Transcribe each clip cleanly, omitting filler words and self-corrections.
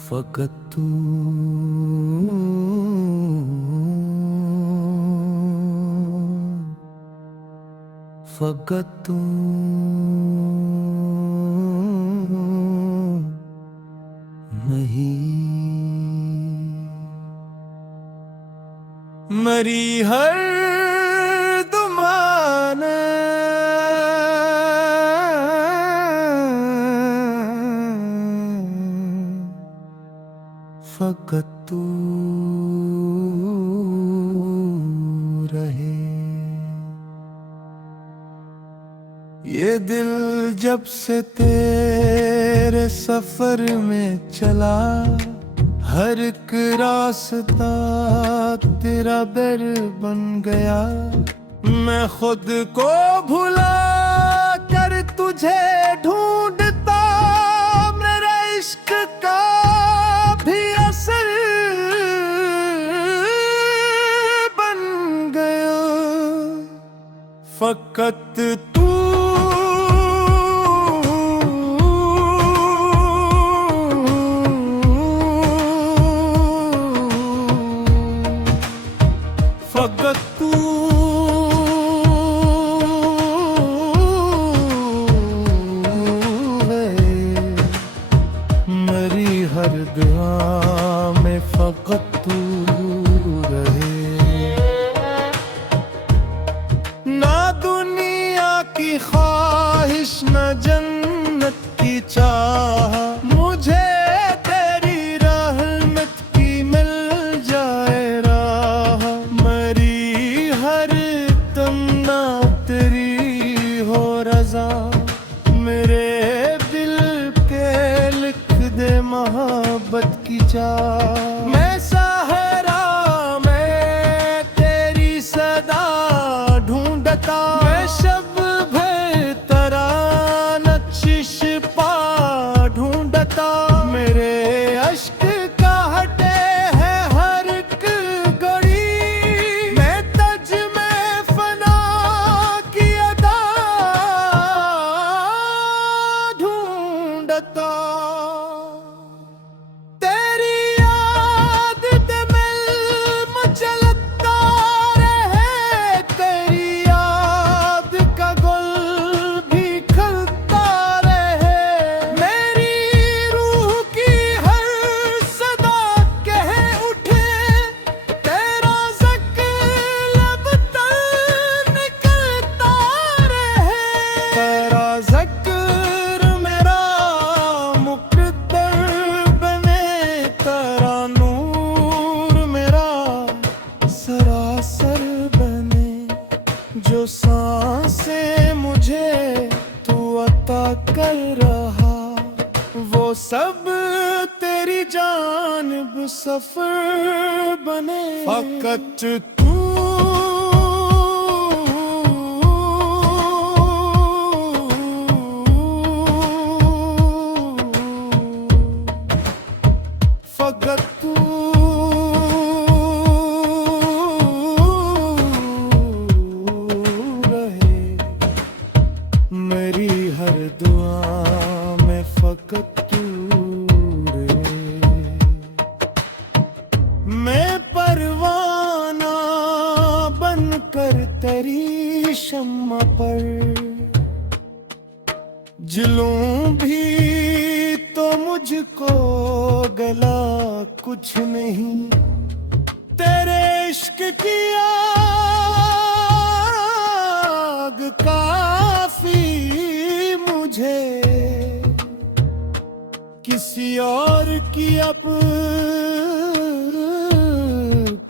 फकत तू फकत तू नहीं। मरी हर दुमान फकत तू रहे। ये दिल जब से तेरे सफर में चला, हर एक रास्ता तेरा दर बन गया। मैं खुद को भुला कर तुझे ढूंढता, मेरे इश्क का भी असर बन गया। फकत तू फकत तू है। मेरी हर दुआ में फकत तू रहे। ना दुनिया की ख्वाहिश न जन्नत की चाह, मुझे तेरी रहमत की मिल जाए राह। मेरी हर तमन्ना तेरी हो रज़ा, मेरे दिल के लिख दे मोहब्बत की चाह। मैं सहारा मैं तेरी सदा ढूंढता, मैं शब भर तरह नचिश पा ढूंढता। मेरे अश्क का हटे है हर एक घड़ी, मैं तज में फना की अदा ढूंढता। तेरी याद ते मिल मचलता रहे, तेरी याद का गुल भी खिलता रहे। मेरी रूह की हर सदा कह उठे, तेरा ज़िक्र लब तक निकलता रहे। तेरा ज़िक्र मेरा मुक़द्दर बने, तेरा नूर मेरा सरासर बने। जो सांसें मुझे तू अता कर रहा, वो सब तेरी जानिब सफर बने। फकत तू फकत तू रहे। मेरी हर दुआ में फकत तू रहे। मैं परवाना बनकर तेरी शम्मा पर जलूं भी तो मुझको गला कुछ नहीं। तेरे इश्क की आग काफी मुझे, किसी और की अब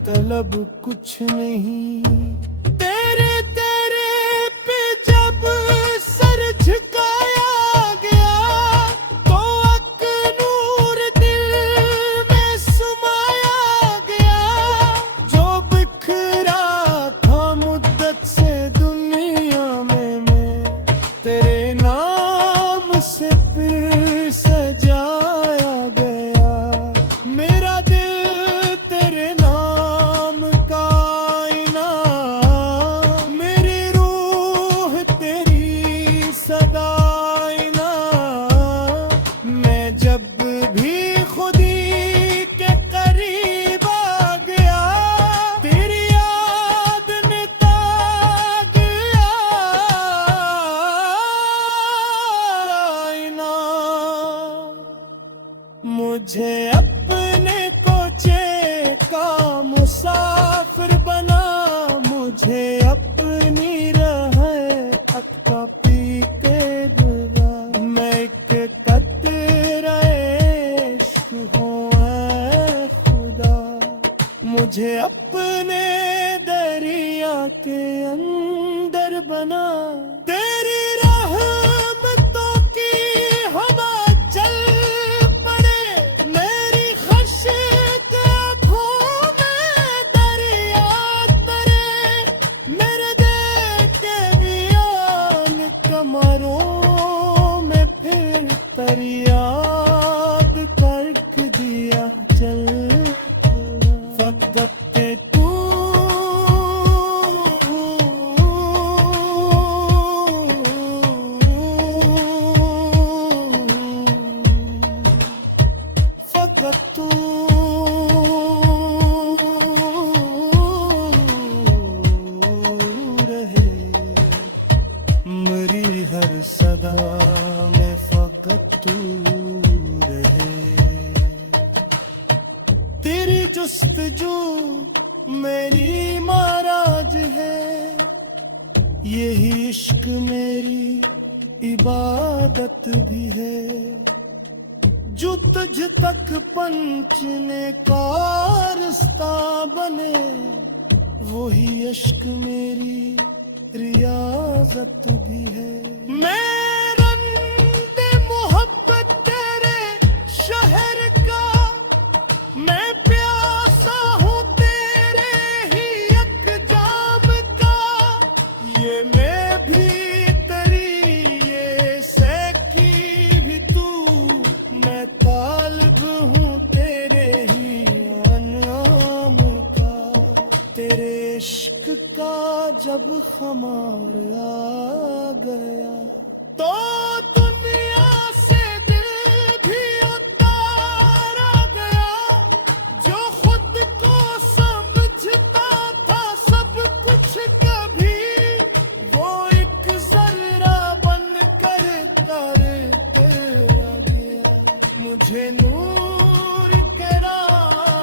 तलब कुछ नहीं। तेरे तेरे पे जब सर झुकाया गया, तो अकनूर दिल में समाया गया। जो बिखरा था मुद्दत से दुनिया में, मैं तेरे नाम से फिर सजाया गया। मेरा दिल तेरे नाम का मुझे अपने दरिया के अंदर बना, तेरी रहमतों की हवा चल पड़े, मेरी खशीत आँखों में दरिया तरे, मेरे देखे मियान कमरों में फिर फरियाद करक दिया चल, फकत तू फकत तू रहे, मेरी हर सदा में फकत तू रहे, तेरी जुस्तजू मेरी माराज है, यही इश्क मेरी इबादत भी है, जो तुझ तक पहुंचने का रास्ता बने, वही इश्क मेरी रियाजत भी है। मैं रंदे मोहब्बत तेरे शहर का, मैं प्यासा हूँ तेरे ही एक जाम का, ये मैं भी तेरी ये सैकी भी तू, मैं तालिब हूँ तेरे ही अनाम का, तेरे इश्क का जब खमार आ गया तो